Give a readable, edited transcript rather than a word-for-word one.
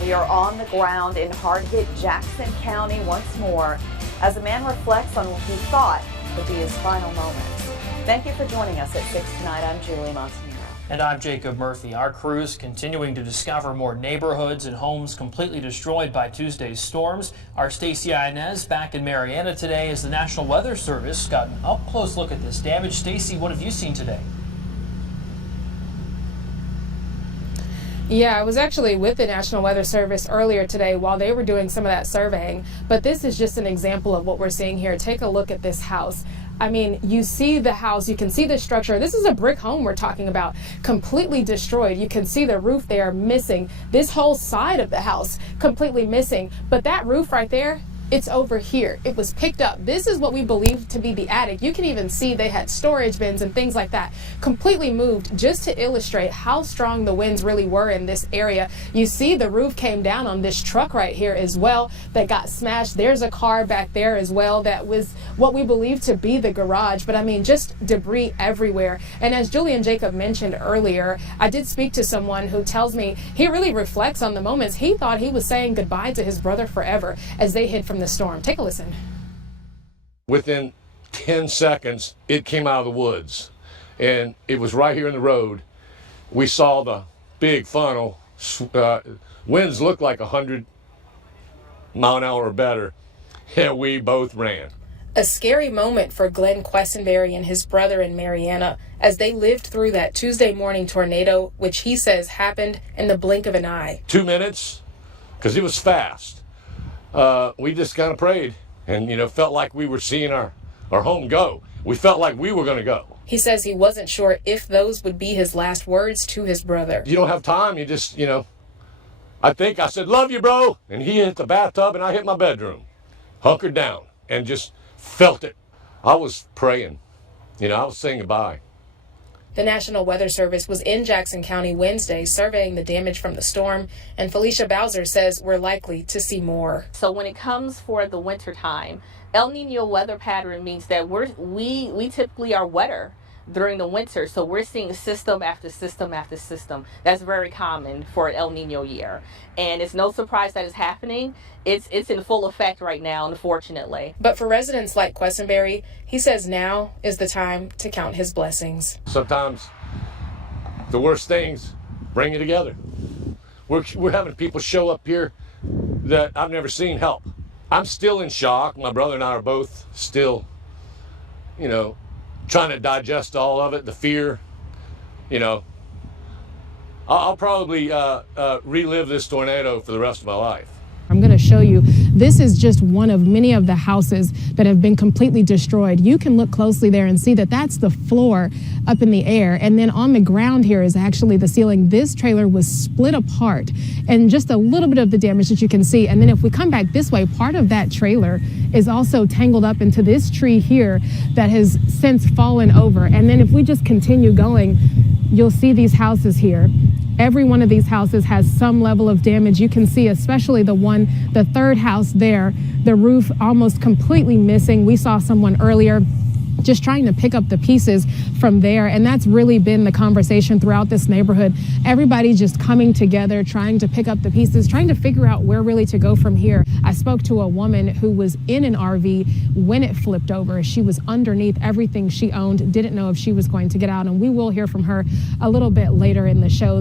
We are on the ground in hard-hit Jackson County once more as a man reflects on what he thought would be his final moments. Thank you for joining us at 6 tonight. I'm Julie Montanaro. And I'm Jacob Murphy. Our crews continuing to discover more neighborhoods and homes completely destroyed by Tuesday's storms. Our Staci Inez back in Marietta today as the National Weather Service got an up-close look at this damage. Staci, what have you seen today? Yeah, I was actually with the National Weather Service earlier today while they were doing some of that surveying. But this is just an example of what we're seeing here. Take a look at this house. I mean, you see the house, you can see the structure. This is a brick home we're talking about, completely destroyed. You can see the roof there missing. This whole side of the house completely missing. But that roof right there, it's over here. It was picked up. This is what we believe to be the attic. You can even see they had storage bins and things like that completely moved just to illustrate how strong the winds really were in this area. You see the roof came down on this truck right here as well that got smashed. There's a car back there as well that was what we believe to be the garage. But I mean, just debris everywhere. And as Julie and Jacob mentioned earlier, I did speak to someone who tells me he really reflects on the moments. He thought he was saying goodbye to his brother forever as they hid from the storm. Take a listen. Within 10 seconds, it came out of the woods, and it was right here in the road. We saw the big funnel. Winds looked like 100 mile an hour or better, and we both ran. A scary moment for Glenn Questenberry and his brother in Marietta as they lived through that Tuesday morning tornado, which he says happened in the blink of an eye. 2 minutes, because it was fast. We just kind of prayed and, felt like we were seeing our home go. We felt like we were going to go. He says he wasn't sure if those would be his last words to his brother. You don't have time. You just, I think I said, "Love you, bro." And he hit the bathtub and I hit my bedroom, hunkered down and just felt it. I was praying, I was saying goodbye. The National Weather Service was in Jackson County Wednesday surveying the damage from the storm, and Felicia Bowser says we're likely to see more. So when it comes for the winter time, El Nino weather pattern means that we typically are wetter during the winter, so we're seeing system after system after system. That's very common for an El Nino year, and it's no surprise that it's happening. It's in full effect right now, unfortunately. But for residents like Questenberry, he says now is the time to count his blessings. Sometimes the worst things bring you together. We're having people show up here that I've never seen help. I'm still in shock. My brother and I are both still, trying to digest all of it, the fear. I'll probably relive this tornado for the rest of my life. I'm going to show you. This is just one of many of the houses that have been completely destroyed. You can look closely there and see that that's the floor up in the air. And then on the ground here is actually the ceiling. This trailer was split apart and just a little bit of the damage that you can see. And then if we come back this way, part of that trailer is also tangled up into this tree here that has since fallen over. And then if we just continue going, you'll see these houses here. Every one of these houses has some level of damage. You can see especially the third house there, the roof almost completely missing. We saw someone earlier just trying to pick up the pieces from there. And that's really been the conversation throughout this neighborhood. Everybody just coming together, trying to pick up the pieces, trying to figure out where really to go from here. I spoke to a woman who was in an RV when it flipped over. She was underneath everything she owned, didn't know if she was going to get out. And we will hear from her a little bit later in the show.